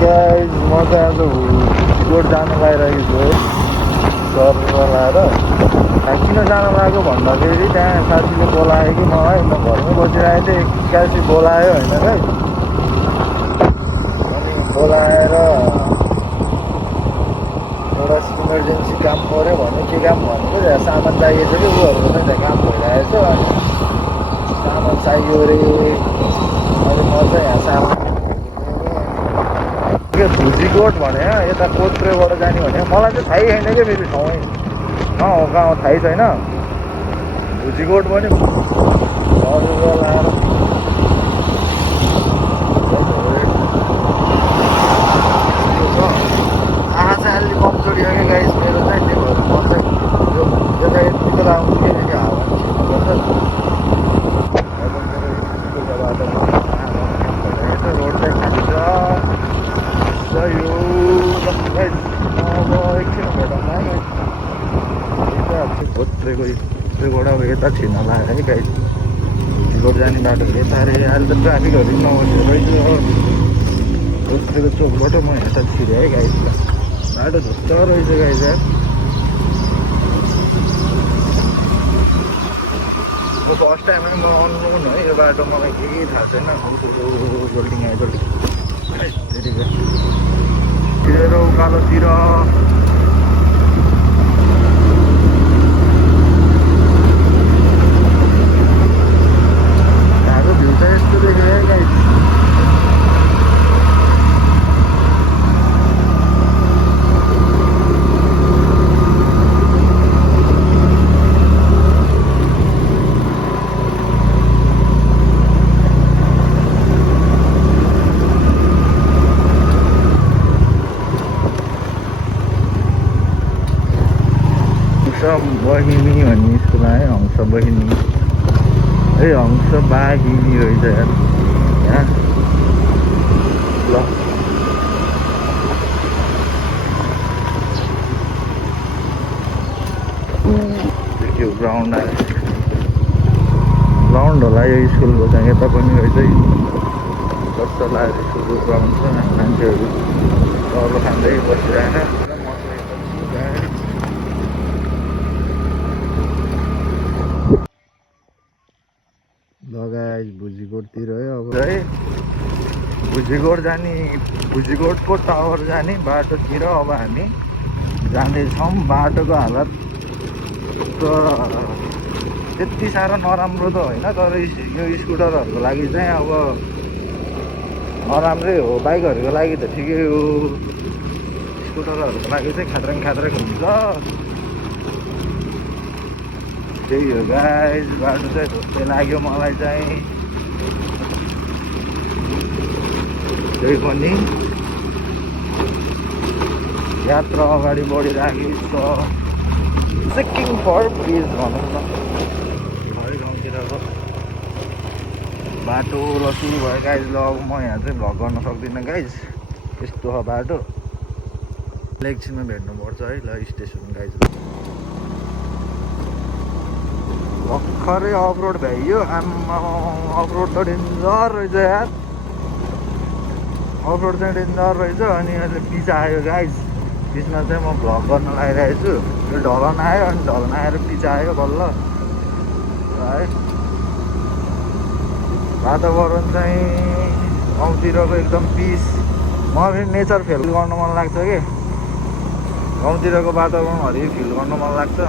Guys म चाहिँ आज भुजिकोट जानु लागिरहेको छु है सर लाएर। किन जानु लाग्यो भन्दाखेरि त्यहाँ साथीले बोलायो कि मलाई, म घरमै बसिरहेको थिएँ, एक्कासी बोलायो होइन है। अनि बोलाएर एउटा इमर्जेन्सी काम पऱ्यो भने के काम भनेको त्यहाँ सामान चाहिएको थियो कि उनीहरूको चाहिँ त्यहाँ काम भइरहेको छ। अनि सामान चाहियो अरे, अनि म चाहिँ यहाँ सामान भुजिकोट भने यता कोत्रेबाट जाने भने मलाई चाहिँ थाहै छैन क्या, फेरि ठाउँ कहाँ हो थाहै छैन। भुजिकोट पनि हजुर लाएर आँखा चाहिँ अलि कमजोरी हो क्या गाइस मेरो चाहिँ, त्यही भएर म चाहिँ यता यतिको आउँछु किनकि हावा छिर्नुपर्छ। रोड चाहिँ खाली छ। यो अब एकछिन भेटौँला है कोत्रेबाट अब यता छिर्न लाग्यो है गाइस। भुजिकोट जाने बाटो यता अरे, अहिले त ट्राफिकहरू नबसेको रहेछ। कोत्रेको चोकबाट म यता छिरेँ है गाइस। बाटो झुक्क रहेछ गाइस यार। फर्स्ट टाइम म अननोन है यो बाटो, मलाई केही थाहा छैन। जोल्टिङ आयो जोल्टिङ छिरेर उकालोतिर यहाँको भ्यू चाहिँ यस्तो देखेँ है गाइस। बहिनी भन्ने स्कुल आयो, हंस बहिनी है, हंस बाहिनी रहेछ यार यहाँ। ल यो ग्राउन्ड आयो, ग्राउन्ड होला यो स्कुलको चाहिँ। यता पनि रहेछ कस्तो लाग्यो स्कुलको ग्राउन्ड छ। मान्छेहरू तल खाँदै बसिरहेन। लगाए भुजिकोटतिर है अब है, भुजिकोट जाने, भुजिकोटको टावर जाने बाटोतिर अब हामी जाँदैछौँ। बाटोको हालत त्यति साह्रो नराम्रो त होइन, तर यो स्कुटरहरूको लागि चाहिँ अब नराम्रै हो। बाइकहरूको लागि त ठिकै हो, स्कुटरहरूको लागि चाहिँ खात्रङ हुन्छ। त्यही हो गाइस, बाटो चाहिँ ढुक्कै लाग्यो मलाई चाहिँ। त्यही पनि यात्रा अगाडि बढिरहेको छ। सेकिङ फर पिस भनौँ न। हरेक गाउँतिरको बाटो ल सुरु भयो गाइस। ल अब म यहाँ चाहिँ भ्लग गर्न सक्दिनँ गाइस, यस्तो छ बाटो। एकछिनमा भेट्नुपर्छ है। ल स्टेसन गाइस, भर्खरै अफरोड भ्याइयो। आम्मा अफरोड त डेन्जर रहेछ यार, अफरोड चाहिँ डेन्जर रहेछ। अनि अहिले पिच आयो गाइस, पिचमा चाहिँ म भ्लग गर्न लागिरहेको छु। यो ढलन आयो, अनि ढलन आएर पिच आयो बल्ल है। वातावरण चाहिँ गाउँतिरको एकदम पिस। मलाई फेरि नेचर फिल गर्न मन लाग्छ कि, गाउँतिरको वातावरण हरि फिल गर्न मन लाग्छ।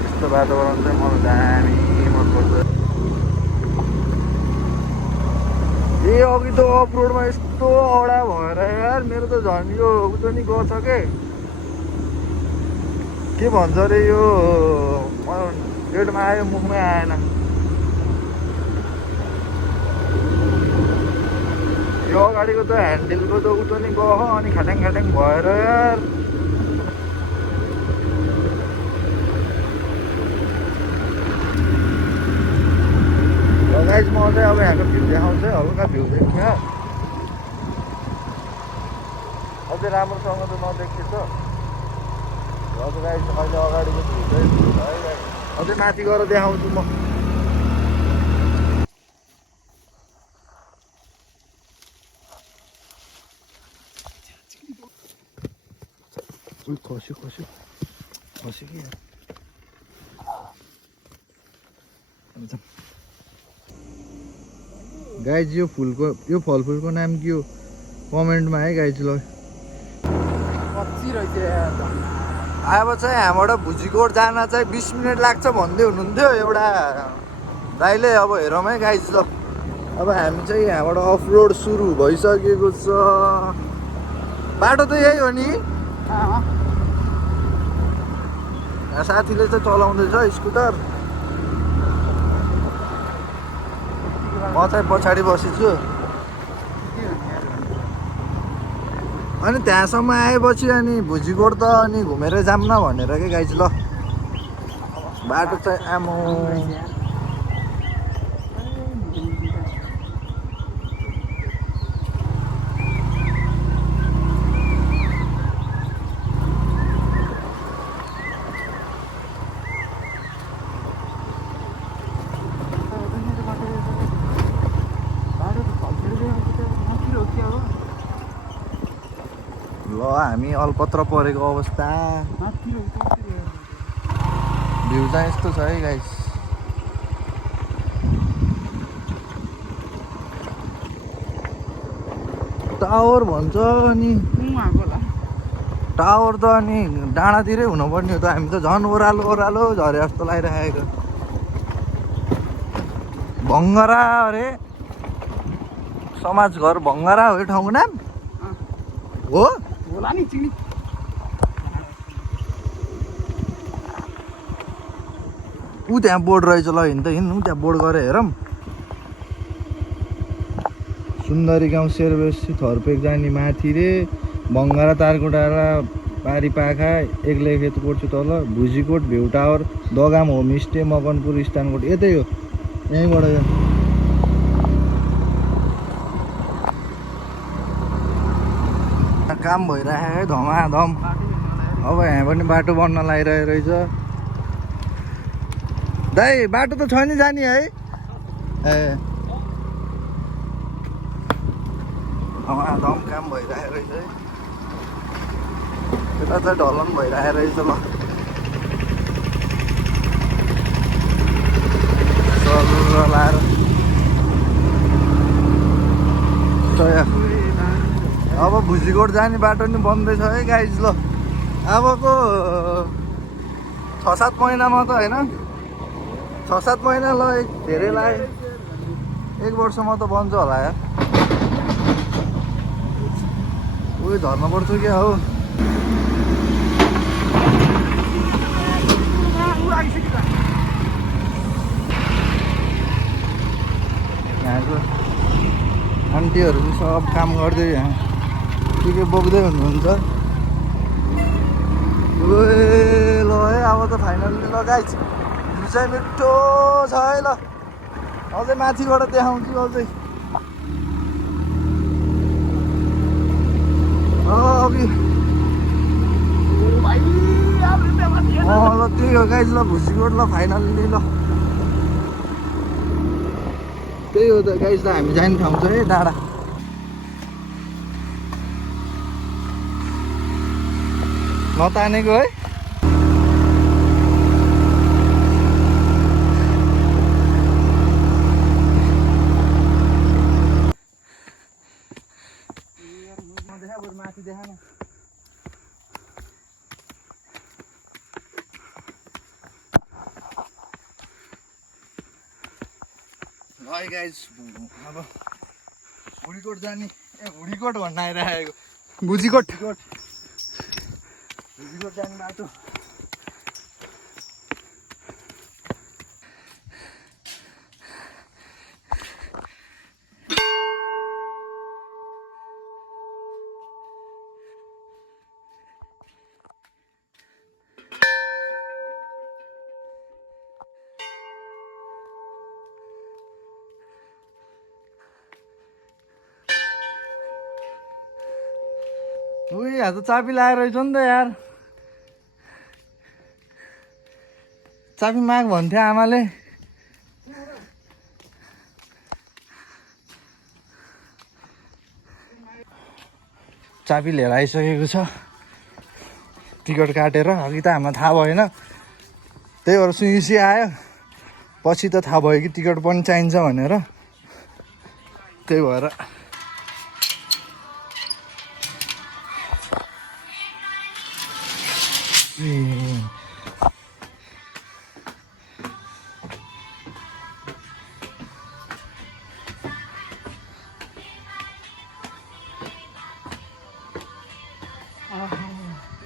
यस्तो वातावरण चाहिँ मलाई दामी मनपर्छ। ए अघि त अफरोडमा यस्तो औडा भएर यार मेरो त झन् यो उतो नि गर्छ के भन्छ अरे, यो पेटमा आयो मुखमै आएन। यो अगाडिको त ह्यान्डलको त उतो नि गयो, अनि खाट्याङ भएर यार। गाइस म चाहिँ अब यहाँको भ्यू देखाउँछ, हल्का भ्यू देखिन्छ। अझै राम्रोसँग त नदेखिन्छ। अब गाइस अहिले अगाडिको भ्यू चाहिँ है गाइस, अझै माथि गएर देखाउँछु म। खस्यो खस्यो खस्यो कि गाइज यो फुलको यो फलफुलको नाम के हो कमेन्टमा है गाइज ल अब चाहिँ यहाँबाट भुजीकोट जान चाहिँ 20 मिनट लाग्छ भन्दै हुनुहुन्थ्यो एउटा दाइले अब हेरौँ है गाइज ल अब हामी चाहिँ यहाँबाट अफ रोड सुरु भइसकेको छ बाटो त यही हो नि यहाँ साथीले चाहिँ चलाउँदैछ स्कुटर म चाहिँ पछाडि बसेछु अनि त्यहाँसम्म आएपछि अनि भुजीकोट त अनि घुमेर जाऊँ न भनेर के गाइज ल बाटो चाहिँ आमो ल हामी अलपत्र परेको अवस्था भ्यू चाहिँ यस्तो छ है गाइस टावर भन्छ अनि टावर त अनि डाँडातिरै हुनुपर्ने हो त हामी त झन् ओह्रालो ओह्रालो झरे जस्तो लागिरहेको भङ्गरा अरे समाज घर भङ्गरा हो यो ठाउँको नाम हो होला नि चिनी ऊ त्यहाँ बोर्ड रहेछ ल हिँड्नु त हिँड्नु त्यहाँ बोर्ड गरेर हेरौँ सुन्दरी गाउँ शेरबेसी थर्पेक जाने माथि रे भङ्गरा तारको डाँडा पारी पाखा एक्लै खेत कोर्छु तल भुजीकोट भ्यू टावर दगाम होमस्टे मकनपुर स्टानकोट यतै हो यहीँबाट यो काम भइरहेको है धमाधम अब यहाँ पनि बाटो बन्न लागिरहेको रहेछ दाइ बाटो त छ नि जाने है ए धमाधम काम भइरहेको रहेछ है यता चाहिँ ढलन भइरहेको रहेछ ल लाएर अब भुजीकोट जाने बाटो नि बन्दैछ है गाइज ल अबको 6-7 महिनामा त होइन 6-7 महिना ल धेरै लाग्यो 1 वर्षमा त बन्छ होला यार उयो झर्नुपर्छ क्या हो यहाँको आन्टीहरू चाहिँ सब काम गर्दै यहाँ के बोक्दै हुनुहुन्छ ल है अब त फाइनल्ली ल गाइज भ्यू चाहिँ मिठो छ है ल अझै माथिबाट देखाउँछु अझै अघि ल त्यही हो गाइज ल भुजीकोट ल फाइनल्ली ल त्यही हो त गाइज त हामी जाने ठाउँ छ है डाँडा नतानेको है माथि देखा न है गाइज अब भुडीकोट जाने भुडीकोट भन्न आइरहेको भुजीकोट भुजीकोट जाने बाटो उही आज चाबी लाएर रहेछ नि त यार चाबी माग भन्थ्यो आमाले चाबी लिएर आइसकेको छ टिकट काटेर अघि त हामीलाई थाहा भएन त्यही भएर सुइसी आयो पछि त थाहा भयो कि टिकट पनि चाहिन्छ भनेर त्यही भएर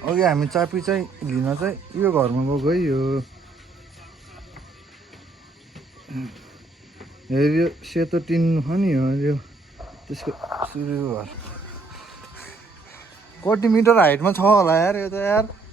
अघि हामी चापी चाहिँ लिन चाहिँ यो घरमा गएको है यो हेऱ्यो सेतो टिन हो नि हो यो त्यसको सूर्यको घर कति मिटर हाइटमा छ होला यार यो त यार